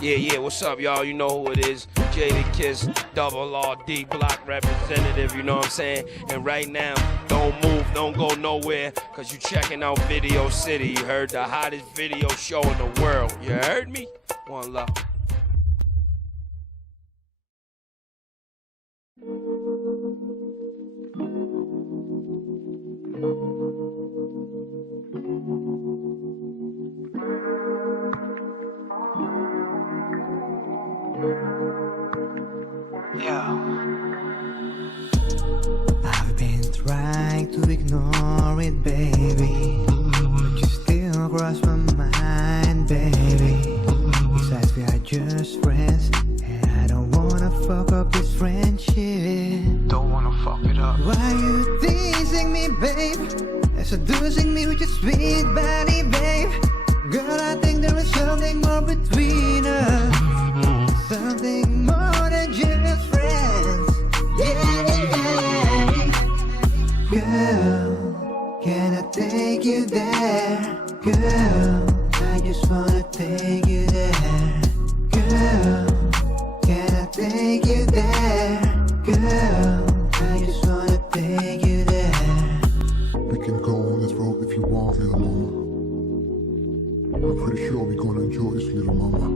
Yeah, what's up, y'all? You know who it is. Jadakiss, double RD block representative, you know what I'm saying? And right now, don't move, don't go nowhere, cause you checking out Video City. You heard the hottest video show in the world. You heard me? One love. I've been trying to ignore it, baby, but you still cross my mind, baby. Besides, we are just friends, and I don't wanna fuck up this friendship. Don't wanna fuck it up. Why you teasing me, babe, and seducing me with your sweet body, babe? Girl, I think there is something more between us, something more than just friends. Yeah. Girl, can I take you there? Girl, I just wanna take you there. Girl, can I take you there? Girl, I just wanna take you there. We can go on this road if you want, little mama. I'm pretty sure we're gonna enjoy this, little mama.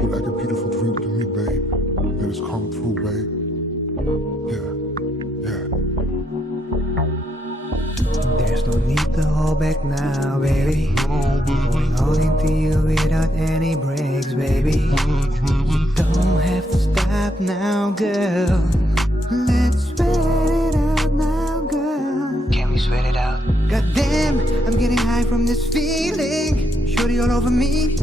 You're like a beautiful dream to me, babe. That is come true, babe. Yeah. There's no need to hold back now, baby. Going all into you without any breaks, baby. You don't have to stop now, girl. Let's sweat it out now, girl. Can we sweat it out? Goddamn, I'm getting high from this feeling. Shorty all over me.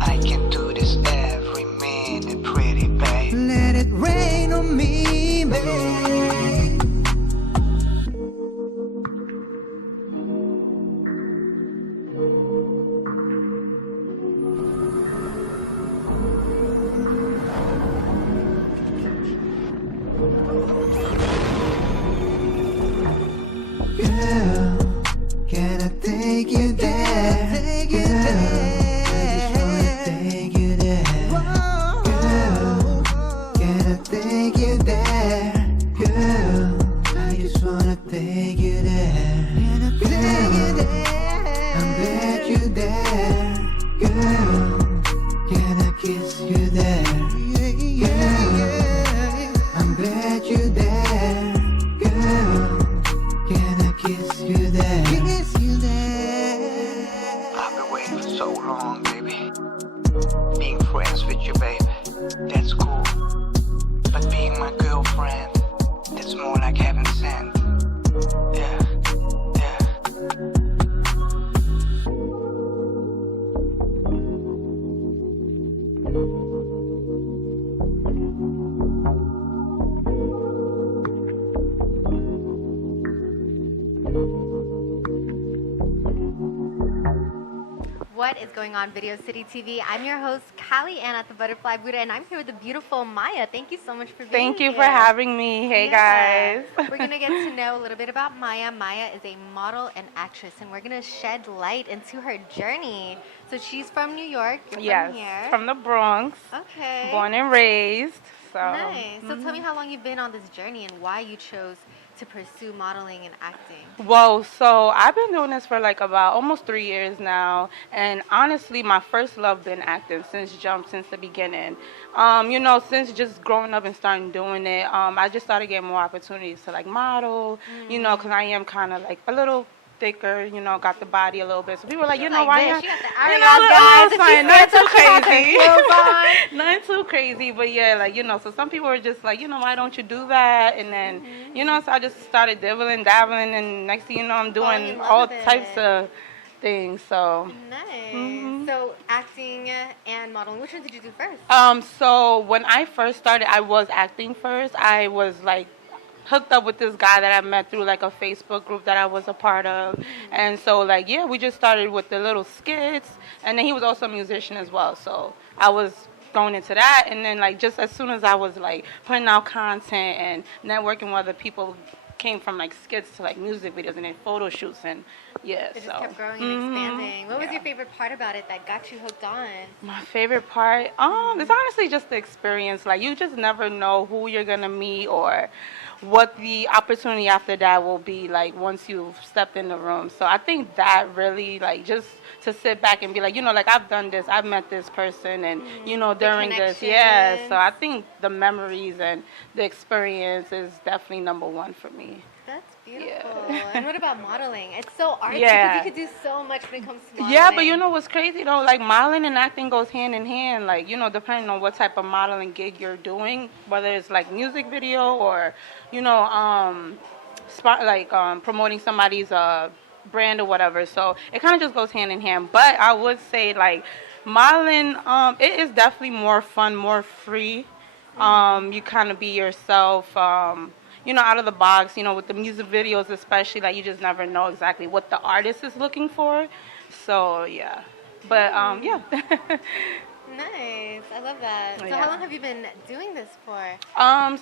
I can do this every minute, pretty babe. Let it rain on me, babe. Girl, can I take you there? Take you there. I just wanna take you there. Girl, can I take you there? Girl, I just wanna take you there. Can I take you there? I'm glad you there. Girl, can I kiss you there? Girl, I'm glad you there. Girl, can I kiss you there? Kiss you there. I've been waiting for so long, baby. Being friends with you, babe, that's cool. But being my girlfriend, that's more like heaven sent. Yeah. What is going on, Video City TV? I'm your host, Callie Ann at the Butterfly Buddha, and I'm here with the beautiful Maiya. Thank you so much for being here. Thank you for having me. Hey, guys. We're going to get to know a little bit about Maiya. Maiya is a model and actress, and we're going to shed light into her journey. So she's from New York. You're from here. From the Bronx. Okay. Born and raised. So. Nice. So tell me how long you've been on this journey and why you chose to pursue modeling and acting. Whoa, so I've been doing this for like about almost 3 years now, and honestly my first love been acting since the beginning. Since just growing up and starting doing it, I just started getting more opportunities to like model, because I am kind of like a little thicker, got the body a little bit. So people were like, why you got the hourglass guys. Not too crazy. Not too crazy, but yeah, so some people were just like, why don't you do that? And then, so I just started dabbling, and next thing you know, I'm doing all types of things. So nice. So acting and modeling, which one did you do first? So when I first started, I was acting first. I was like hooked up with this guy that I met through like a Facebook group that I was a part of. And so like, yeah, we just started with the little skits, and then he was also a musician as well. So I was going into that, and then like just as soon as I was like putting out content and networking with other people, came from like skits to like music videos and then photo shoots and yeah. It just so kept growing and expanding. What was yeah. your favorite part about it that got you hooked on? My favorite part, is honestly just the experience. Like you just never know who you're gonna meet or what the opportunity after that will be like once you've stepped in the room. So I think that really like just to sit back and be like, like I've done this, I've met this person and during this, yeah. So I think the memories and the experience is definitely number one for me. That's beautiful. Yeah. And what about modeling? It's so artsy because Yeah. you could do so much when it comes to modeling. Yeah, but you know what's crazy though? Like modeling and acting goes hand in hand. Like, depending on what type of modeling gig you're doing, whether it's like music video or, promoting somebody's brand or whatever. So it kind of just goes hand in hand. But I would say like modeling, it is definitely more fun, more free. You kind of be yourself. Out of the box, with the music videos especially, like you just never know exactly what the artist is looking for. So, yeah. But, yeah. Nice. I love that. So Yeah. how long have you been doing this for?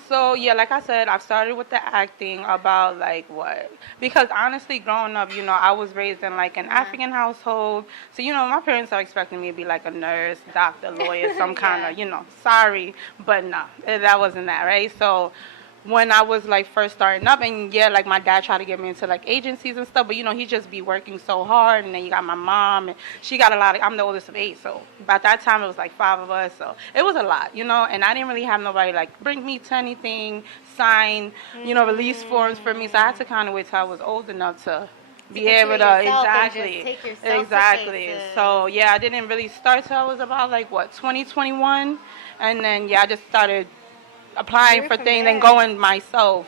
So, yeah, like I said, I've started with the acting about, like, what? Because, honestly, growing up, I was raised in, like, an African household. So, my parents are expecting me to be, like, a nurse, doctor, lawyer, some kind of, sorry. But, no, that wasn't that, right? So when I was like first starting up, and yeah, like my dad tried to get me into like agencies and stuff, but he just be working so hard, and then you got my mom, and she got a lot of, I'm the oldest of 8, so by that time it was like 5 of us, so it was a lot, and I didn't really have nobody like bring me to anything, sign, release forms for me, so I had to kind of wait till I was old enough to be able to exactly. So yeah, I didn't really start till I was about like 2021, and then yeah, I just started applying for things and going myself.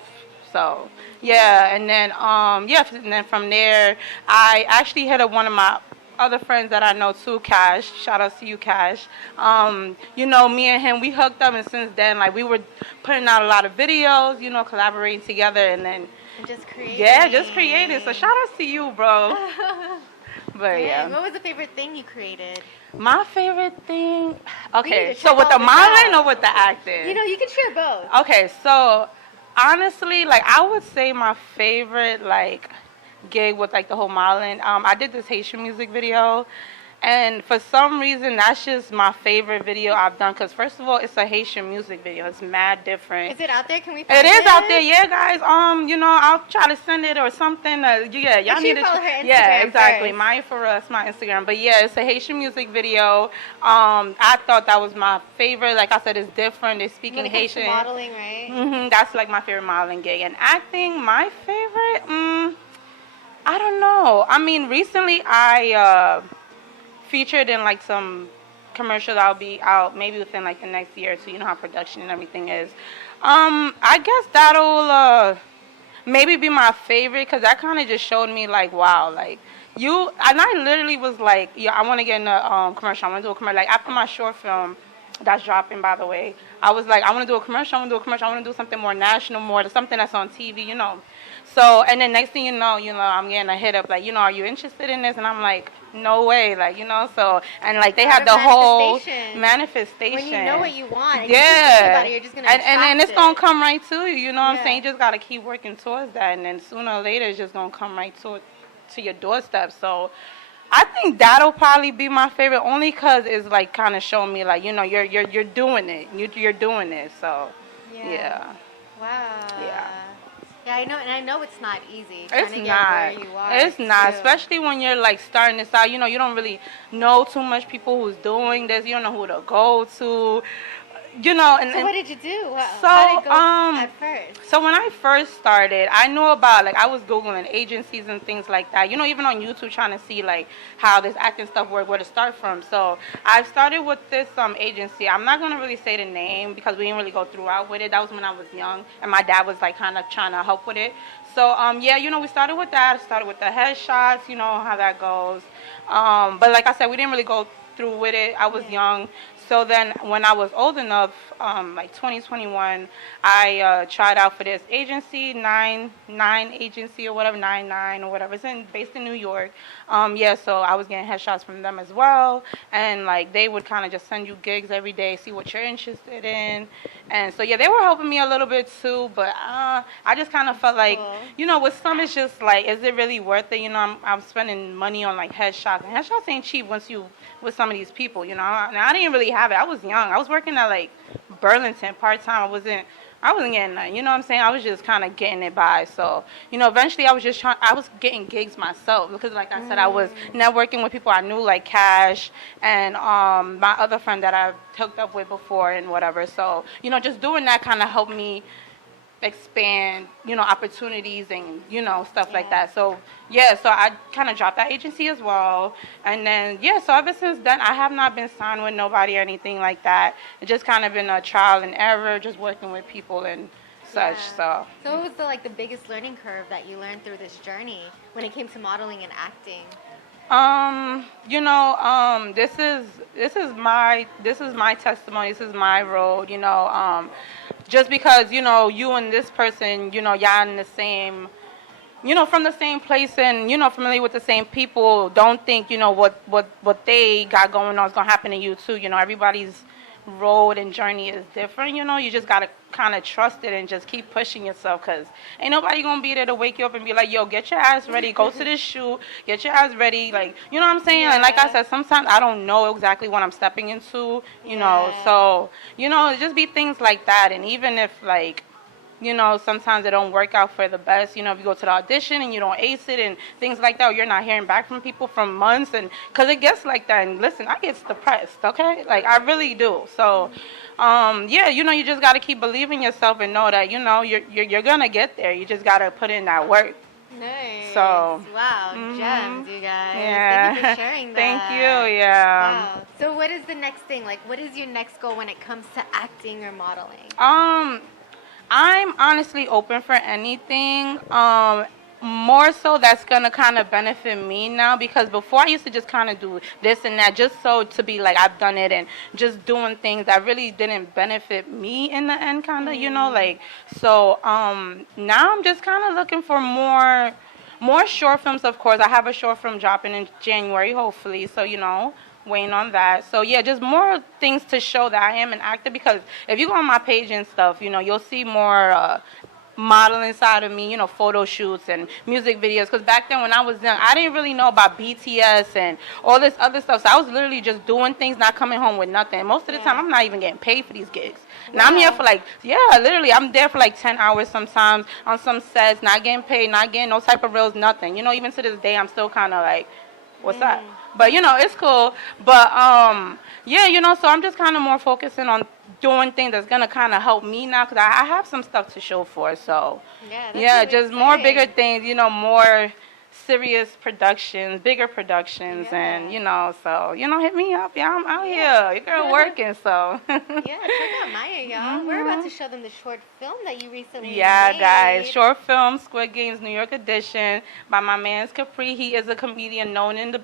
So yeah, and then and then from there I actually hit up one of my other friends that I know too, Cash. Shout out to you, Cash. Me and him, we hooked up, and since then like we were putting out a lot of videos, collaborating together, and then just creating. Yeah, just creating. So shout out to you, bro. But yeah. What was the favorite thing you created? My favorite thing, okay, so with the modeling or with the acting? You can share both. Okay, so honestly, like I would say my favorite like gig with like the whole modeling, I did this Haitian music video, and for some reason that's just my favorite video I've done, because first of all, it's a Haitian music video. It's mad different. Is it out there? Can we find it? It is out there, yeah, guys. I'll try to send it or something. Yeah, y'all need to follow her Instagram. Yeah, exactly. First. Maiya for us, my Instagram. But yeah, it's a Haitian music video. I thought that was my favorite. Like I said, it's different. It's speaking Haitian. Modeling, right? That's like my favorite modeling gig. And acting, my favorite. I don't know. I mean, recently I featured in like some commercial that'll be out maybe within like the next year or two. You know how production and everything is. I guess that'll maybe be my favorite, because that kind of just showed me like, wow, like and I literally was like, yeah, I want to get in a commercial. I want to do a commercial. Like after my short film that's dropping, by the way, I was like, I want to do a commercial. I want to do something more national, more something that's on TV, So, and then next thing you know, I'm getting a hit up like, are you interested in this? And I'm like, no way, like, so, and like they had the whole manifestation. When you know what you want, and yeah, you just think about it, you're just gonna and it's gonna come right to you. You know what I'm saying? You just gotta keep working towards that, and then sooner or later, it's just gonna come right to your doorstep. So, I think that'll probably be my favorite, only because it's like kind of showing me like, you're doing it, you're doing it. So, yeah. Wow. Yeah. Yeah, I know, and I know it's not easy. It's not. It's not, especially when you're like starting this out. You don't really know too much people who's doing this. You don't know who to go to. So what did you do? How did it go at first? So when I first started, I knew about, like, I was Googling agencies and things like that. Even on YouTube, trying to see, like, how this acting stuff works, where to start from. So I started with this agency. I'm not going to really say the name because we didn't really go throughout with it. That was when I was young, and my dad was, like, kind of trying to help with it. So, we started with that. I started with the headshots, how that goes. But like I said, we didn't really go through with it. I was young. So then when I was old enough, like 2021, I tried out for this agency, nine agency or whatever, 99 or whatever. It's based in New York. Yeah, so I was getting headshots from them as well. And like they would kind of just send you gigs every day, see what you're interested in. And so yeah, they were helping me a little bit too, but I just kind of felt like, you know, with some it's just like, is it really worth it? You know, I'm spending money on like headshots, and headshots ain't cheap once you with some of these people. You know, now I didn't really have it. I was young. I was working at like Burlington part time. I wasn't getting nothing. You know what I'm saying? I was just kind of getting it by. So, you know, eventually I was getting gigs myself because, like I said, I was networking with people I knew, like Cash and my other friend that I've hooked up with before and whatever. So, you know, just doing that kind of helped me expand, you know, opportunities and, you know, stuff like that. So, yeah, so I kind of dropped that agency as well. And then, yeah, so ever since then, I have not been signed with nobody or anything like that. It's just kind of been a trial and error, just working with people and such, so. So what was the biggest learning curve that you learned through this journey when it came to modeling and acting? You know, this is my testimony, this is my road, you know, just because, you know, you and this person, you know, y'all in the same, you know, from the same place and, you know, familiar with the same people, don't think, you know, what they got going on is going to happen to you too. You know, everybody's road and journey is different, you know. You just got to kind of trust it and just keep pushing yourself, because ain't nobody going to be there to wake you up and be like, yo, get your ass ready, go to this shoot, get your ass ready, like, you know what I'm saying? And like I said, sometimes I don't know exactly what I'm stepping into, you know, so, you know, it just be things like that. And even if, like, you know, sometimes it don't work out for the best. You know, if you go to the audition and you don't ace it and things like that, or you're not hearing back from people from months, and because it gets like that. And listen, I get depressed, okay? Like, I really do. So, yeah, you know, you just got to keep believing yourself and know that, you know, you're going to get there. You just got to put in that work. Nice. So, wow, gems, you guys. Yeah. Thank you for sharing that. Thank you, yeah. Wow. So what is the next thing? Like, what is your next goal when it comes to acting or modeling? I'm honestly open for anything. More so that's going to kind of benefit me now, because before I used to just kind of do this and that just so to be like I've done it and just doing things that really didn't benefit me in the end, kind of, you know, like, so now I'm just kind of looking for more short films. Of course, I have a short film dropping in January, hopefully, so, you know, waiting on that. So yeah, just more things to show that I am an actor, because if you go on my page and stuff, you know, you'll see more modeling side of me, you know, photo shoots and music videos, because back then when I was young, I didn't really know about BTS and all this other stuff, so I was literally just doing things, not coming home with nothing. Most of the time I'm not even getting paid for these gigs. Now I'm here for like, literally I'm there for like 10 hours sometimes on some sets, not getting paid, not getting no type of reels, nothing. You know, even to this day I'm still kind of like, what's that? But, you know, it's cool. But, yeah, you know, so I'm just kind of more focusing on doing things that's going to kind of help me now, because I have some stuff to show for. So, yeah, just more bigger things, you know, more serious productions, bigger productions, and, you know, so, you know, hit me up. Yeah, I'm out here. Your girl working, so. Yeah, check out Maiya, y'all. We're about to show them the short film that you recently made. Guys, short film, Squid Games New York edition by my man's Capri. He is a comedian known in the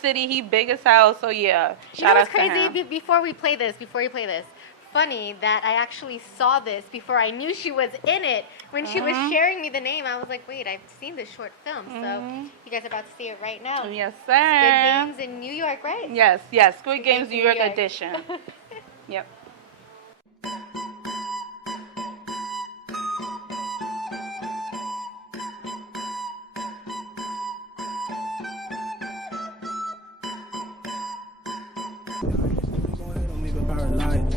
city. He big as hell, so yeah. Shout out to him. What's crazy? Before you play this, funny that I actually saw this before I knew she was in it. When she was sharing me the name, I was like, wait, I've seen this short film. So you guys are about to see it right now. Yes, sir. Squid Games in New York, right? Yes, Squid Games New York edition. Yep.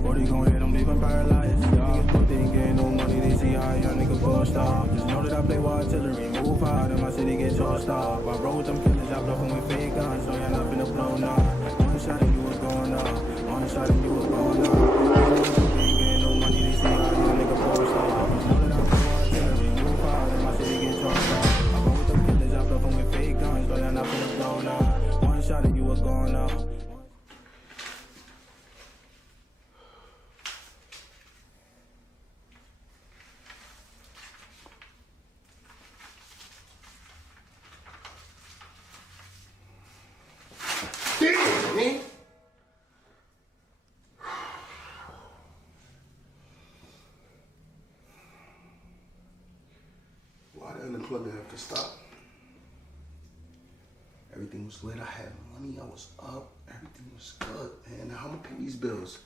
Brody gon' hit him, leave him paralyzed. Niggas don't think ain't no money, they see how young nigga bossed up. Just know that I play with artillery, move hard, and my city get tossed up. I roll with them killers, I bluff them with fake guns, so you're nothing to blow now. One shot and you was going up, one shot and you was going up. Niggas ain't no money, they see how young nigga bossed up. Just know that I play with artillery, move hard, and my city get tossed up. I roll with them killers, I bluff them with fake guns, so you're nothing to blow now. One shot and you was going up. earlier to stop. Everything was lit. I had money. I was up. Everything was good, man. Now how am I pay these bills?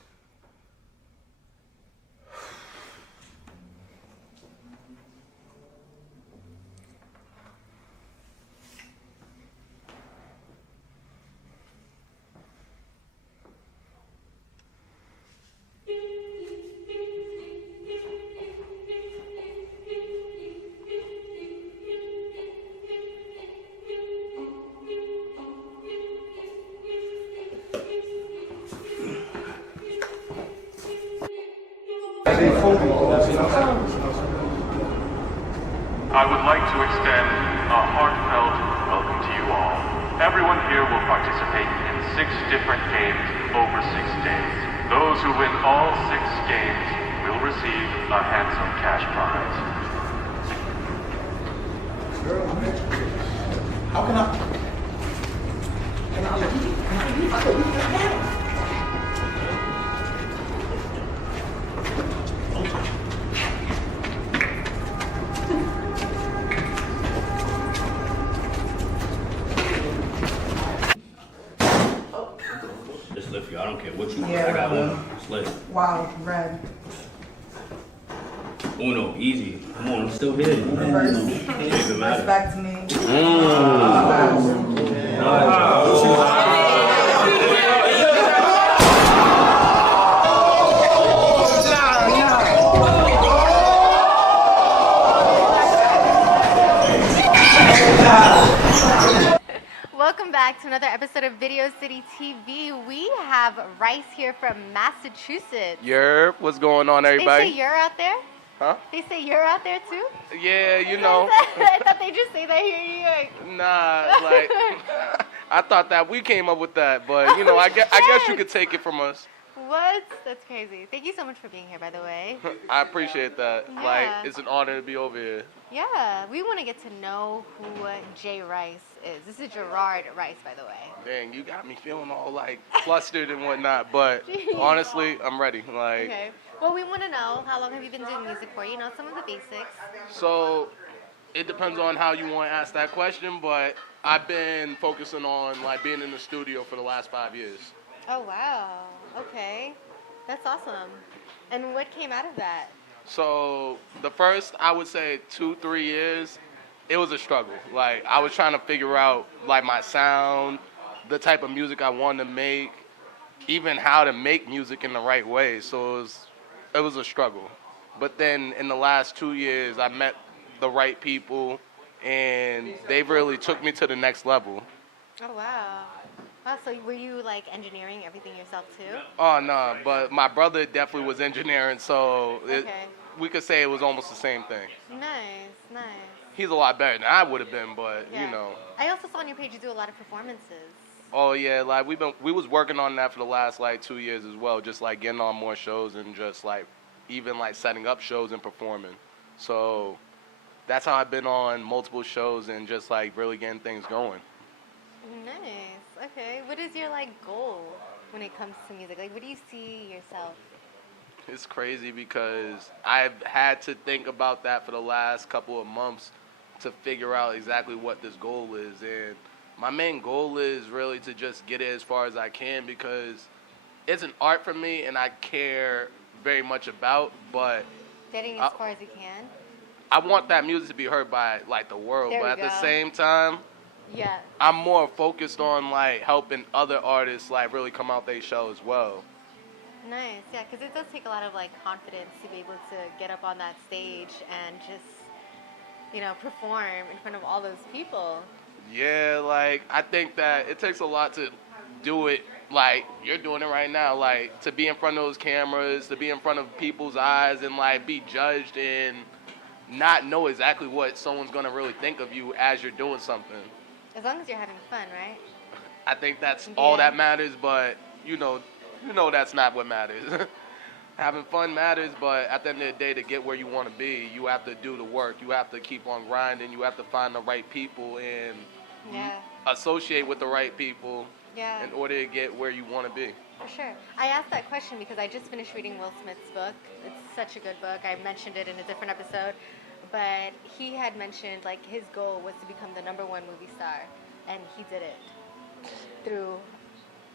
I would like to extend a heartfelt welcome to you all. Everyone here will participate in 6 different games over 6 days. Those who win all 6 games will receive a handsome cash prize. How can I leave? Can I leave? I could leave right now. Just lift you. I don't care what you want. I got one. Just lift. Wow, red. Uno, easy. Come on, I'm still here. Reverse. Don't even matter. Back to me. Welcome back to another episode of Video City TV. We have Rice here from Massachusetts. Yerp, what's going on, everybody? They say you're out there? Huh? They say you're out there too? Yeah, you know. I thought they just say that here. You like, Nah, like, I thought that we came up with that, but, you know, I guess you could take it from us. what? That's crazy. Thank you so much for being here, by the way. I appreciate that. Yeah. Like, it's an honor to be over here. Yeah, we want to get to know who Jay Rice is. This is Jerard Rice, by the way. Dang, you got me feeling all, like, flustered and whatnot, but honestly, I'm ready. Like, Okay. Well, we want to know, how long have you been doing music for? You know, some of the basics. so it depends on how you want to ask that question, but I've been focusing on, like, being in the studio for the last 5 years. Oh, wow. Okay. That's awesome. And what came out of that? So the first, I would say 2-3 years, it was a struggle. Like, I was trying to figure out, like, my sound, the type of music I wanted to make, even how to make music in the right way. So it was a struggle. But then in the last 2 years, I met the right people, and they really took me to the next level. Oh, wow. Wow, so were you, like, engineering everything yourself, too? Oh, no, but my brother definitely was engineering, so Okay. we could say it was almost the same thing. Nice, nice. He's a lot better than I would have been, but, Yeah. you know. I also saw on your page you do a lot of performances. Oh yeah, like we was working on that for the last like 2 years as well, just like getting on more shows and just like even like setting up shows and performing. So that's how I've been on multiple shows and just like really getting things going. Nice. Okay. What is your, like, goal when it comes to music? Like, what do you see yourself? It's crazy because I've had to think about that for the last couple of months to figure out exactly what this goal is. And my main goal is really to just get it as far as I can because it's an art for me and I care very much about, but Getting as far as you can? I want that music to be heard by like the world, There but we at the go. same time, Yeah. I'm more focused on like helping other artists like really come out their show as well. Nice. Yeah, because it does take a lot of, like, confidence to be able to get up on that stage and just, you know, perform in front of all those people. Yeah, like I think that it takes a lot to do it like you're doing it right now, like to be in front of those cameras, to be in front of people's eyes and like be judged and not know exactly what someone's gonna really think of you as you're doing something. As long as you're having fun, right? I think that's all Yeah. that matters, but you know that's not what matters. Having fun matters, but at the end of the day, to get where you want to be, you have to do the work. You have to keep on grinding. You have to find the right people and Yeah. associate with the right people Yeah. in order to get where you want to be. For sure. I asked that question because I just finished reading Will Smith's book. It's such a good book. I mentioned it in a different episode. but he had mentioned like his goal was to become the #1 movie star, and he did it through,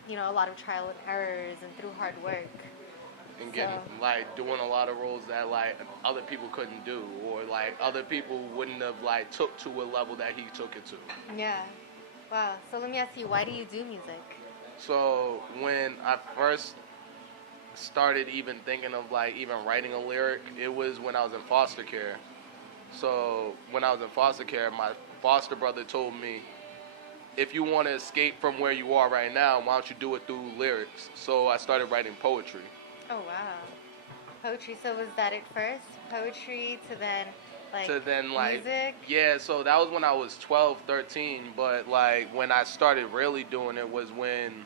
you know, a lot of trial and errors and through hard work. And getting like doing a lot of roles that like other people couldn't do, or like other people wouldn't have like took to a level that he took it to. Yeah. Wow. So let me ask you, why do you do music? So when I first started even thinking of like even writing a lyric, it was when I was in foster care. So when I was in foster care, my foster brother told me, if you want to escape from where you are right now, why don't you do it through lyrics? So I started writing poetry. Oh, wow. Poetry. So was that it first? Poetry to then music? Yeah, so that was when I was 12, 13. But like when I started really doing it was when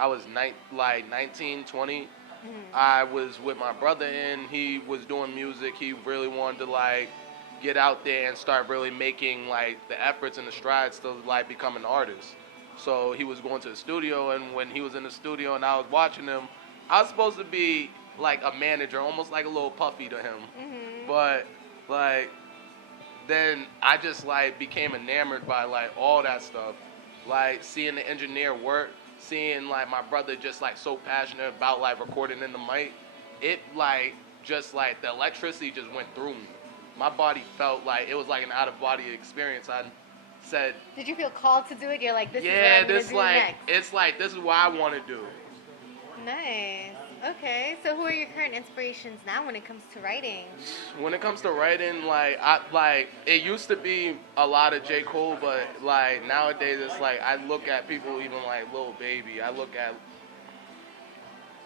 I was 19, 20. Mm-hmm. I was with my brother and he was doing music. He really wanted to like get out there and start really making like the efforts and the strides to like become an artist. So he was going to the studio, and when he was in the studio and I was watching him, I was supposed to be like a manager, almost like a little puffy to him. Mm-hmm. But like then I just like became enamored by like all that stuff. Like seeing the engineer work, seeing like my brother just like so passionate about like recording in the mic, it like just like the electricity just went through me. My body felt like it was like an out of body experience. I said, did you feel called to do it? You're like, this is what I'm this gonna do like next. it's like this is what I want to do. Nice. Okay. So who are your current inspirations now when it comes to writing? When it comes to writing, like it used to be a lot of J. Cole, but like nowadays it's like I look at people even like Lil Baby. I look at,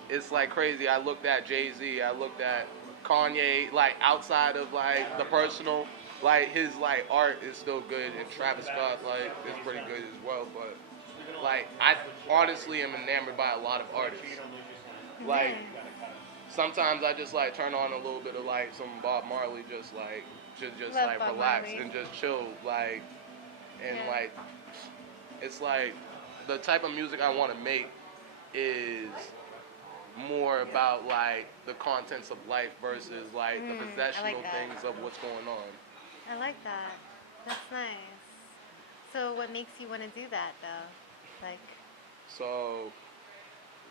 it's like crazy. I looked at Jay-Z. I looked at Kanye. Like outside of like the personal, like his like art is still good, and Travis Scott like is pretty good as well. But like I honestly am enamored by a lot of artists. Like sometimes I just like turn on a little bit of like some Bob Marley, just like like Bob relax Marley. and just chill, like, and Yeah. like it's like the type of music I want to make is more about like the contents of life versus like the possessional like that. things of what's going on. I like that. That's nice. So what makes you want to do that though? Like, So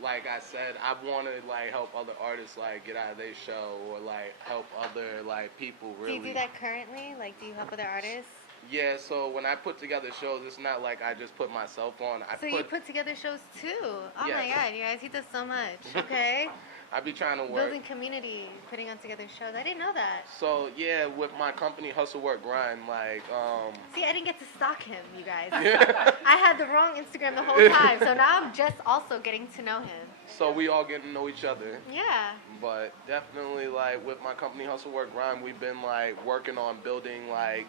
like I said, I want to like help other artists like get out of their show, or like help other like people really. do you do that currently? Like, do you help other artists? Yeah, so when I put together shows, it's not like I just put myself on. You put together shows too. Oh Yes. my God, you guys, he does so much. Okay. I be trying to work. Building community, putting on together shows. I didn't know that. So yeah, with my company Hustle Work Grind, like See, I didn't get to stalk him, you guys. I had the wrong Instagram the whole time, so now I'm just also getting to know him. so we all get to know each other. Yeah. But definitely like with my company Hustle Work Grind, we've been like working on building like,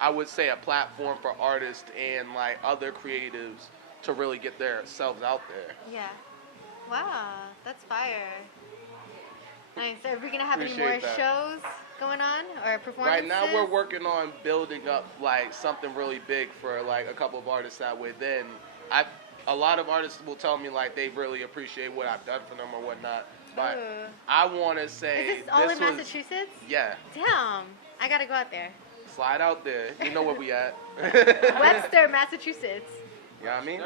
I would say, a platform for artists and like other creatives to really get themselves out there. Yeah. Wow, that's fire. Nice. Are we gonna have any Appreciate more that. shows going on or performances? Right now we're working on building up like something really big for like a couple of artists that way. Then a lot of artists will tell me like they really appreciate what I've done for them or whatnot. But Ooh. I want to say Is this all in was- Massachusetts? Yeah, Damn, I gotta go out there. slide out there. You know where we at. Webster, Massachusetts. You know what I mean?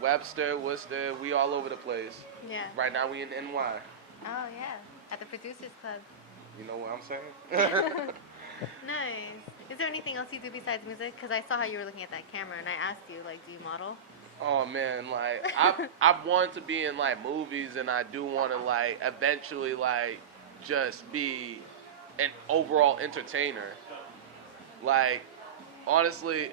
Webster, Worcester, we all over the place. Yeah. Right now we in NY. Oh yeah, at the Producers Club. You know what I'm saying? Nice. Is there anything else you do besides music? Because I saw how you were looking at that camera, and I asked you, like, do you model? Oh man, like I want to be in like movies, and I do want to like eventually like just be an overall entertainer. Like honestly,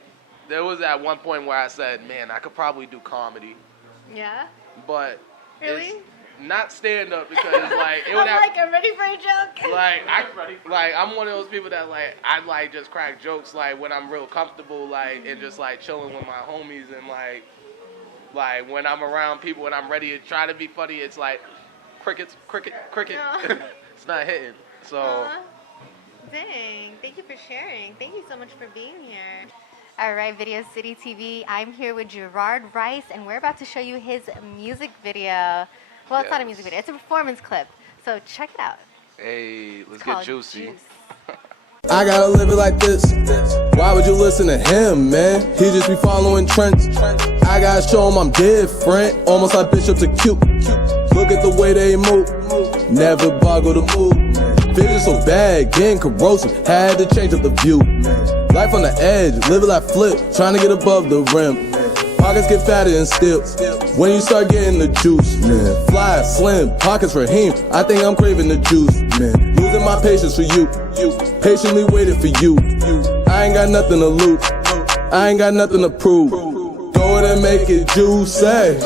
there was at one point where I said, man, I could probably do comedy, Yeah. but Really? it's not stand up because like it would I'm have like, I'm ready for a joke. I'm one of those people that like I like just crack jokes like when I'm real comfortable like and just like chilling with my homies, and like when I'm around people and I'm ready to try to be funny, it's like cricket. No. It's not hitting. So Aw. Dang. Thank you for sharing. Thank you so much for being here. All right, Video City TV. I'm here with Jerard Rice, and we're about to show you his music video. Well, it's not a music video. It's a performance clip. So check it out. hey, let's It's get called juicy. Juice. I gotta live it like this. Why would you listen to him, man? He just be following trends. I gotta show him I'm different, almost like Bishop to cute. Look at the way they move, never boggle the mood. Vision so bad, getting corrosive, had to change up the view. Life on the edge, live it like flip, trying to get above the rim. Pockets get fatter and still, when you start getting the juice, man. Fly, slim, pockets for him, I think I'm craving the juice, man. Losing my patience for you, patiently waiting for you. I ain't got nothing to lose, I ain't got nothing to prove. Go ahead and make it juicy.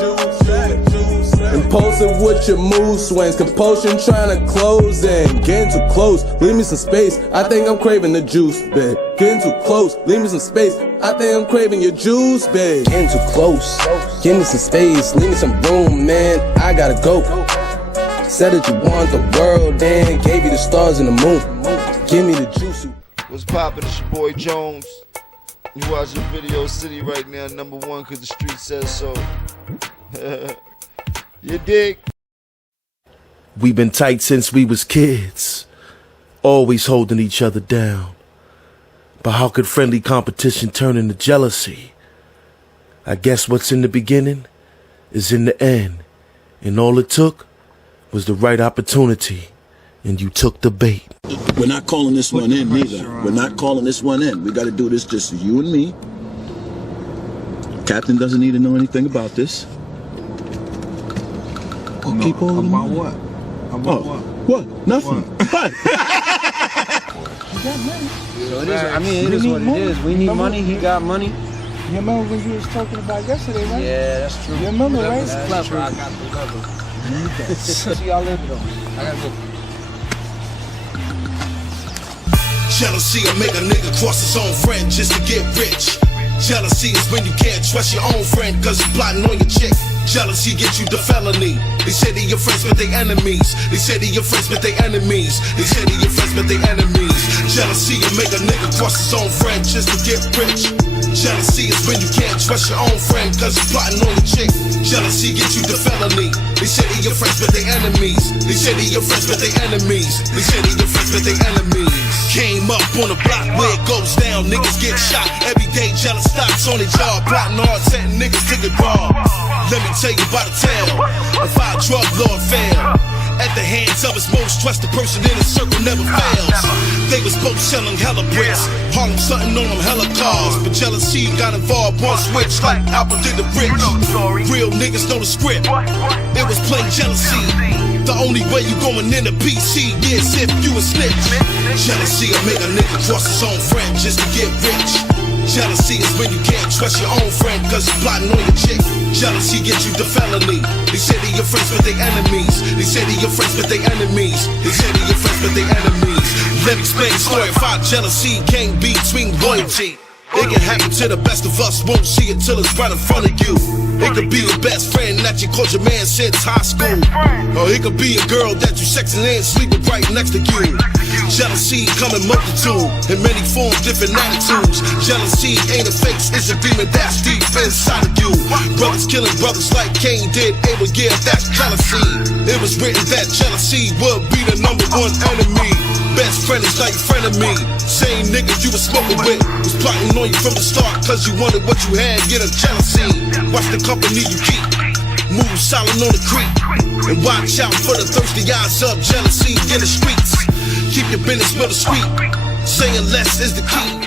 Impulsive with your mood swings, compulsion trying to close in. Getting too close, leave me some space, I think I'm craving the juice, babe. Getting too close, leave me some space, I think I'm craving your juice, babe. Getting too close, give me some space, leave me some room, man, I gotta go. Said that you want the world, then gave you the stars and the moon. Give me the juice. What's poppin'? It's your boy Jones. You watching Video City right now, #1 cause the street says so. You dig? We've been tight since we was kids, always holding each other down. But how could friendly competition turn into jealousy? I guess what's in the beginning is in the end, and all it took was the right opportunity, and you took the bait. We're not calling this one in neither. We're not calling this one in. We got to do this just you and me. Captain doesn't need to know anything about this. No, keep on about what? About what? What? Nothing. What? So it is, I mean, it is what it is. We need money. He got money. You remember when you was talking about yesterday, right? Yeah, that's true. You remember, right? That's true. I got the cover. See y'all later, though. I gotta go. Jealousy will make a nigga cross his own friend just to get rich. Jealousy is when you can't trust your own friend cause you plotting on your chick. Jealousy gets you the felony. They say they're your friends but they enemies. They say they're your friends but they enemies. They say they're your friends but they enemies. Jealousy will make a nigga cross his own friend just to get rich. Jealousy is when you can't trust your own friend cause you plotting on your chick. Jealousy gets you the felony. They say they're your friends but they enemies. They say they're your friends but they enemies. They say they're your friends but they enemies. Came up on the block where it goes down, niggas get shot. Every day jealous thoughts on their job, plotting hard, setting niggas to get robbed. Let me tell you about a tale of how a drug lord failed. At the hands of his most trusted person in his circle never fails. They was both selling hella bricks, Harlem something on them hella cars. But jealousy got involved, one switch like Apple did the rich. Real niggas know the script, it was plain jealousy. The only way you going in the PC is if you a snitch. Jealousy will make a nigga cross his own friend just to get rich. Jealousy is when you can't trust your own friend cause you plotting on your chick. Jealousy gets you the felony. They say they're your friends but they enemies. They say they're your friends but they enemies. They say they're your friends but they enemies. Let me explain the story of how jealousy can't be between loyalty. It can happen to the best of us, won't see it till it's right in front of you. It could be your best friend that you called your man since high school. Or it could be a girl that you sexing and sleeping right next to you. Jealousy come in multitude, in many forms, different attitudes. Jealousy ain't a face, it's a demon that's deep inside of you. Brothers killing brothers like Cain did Abel, yeah, that's jealousy. It was written that jealousy would be the #1 enemy. Best friend is like friend of me. Same nigga you was smoking with was plotting on you from the start cause you wanted what you had, get a jealousy. Watch the company you keep, move silent on the creek, and watch out for the thirsty eyes of jealousy in the streets. Keep your business real discreet, saying less is the key.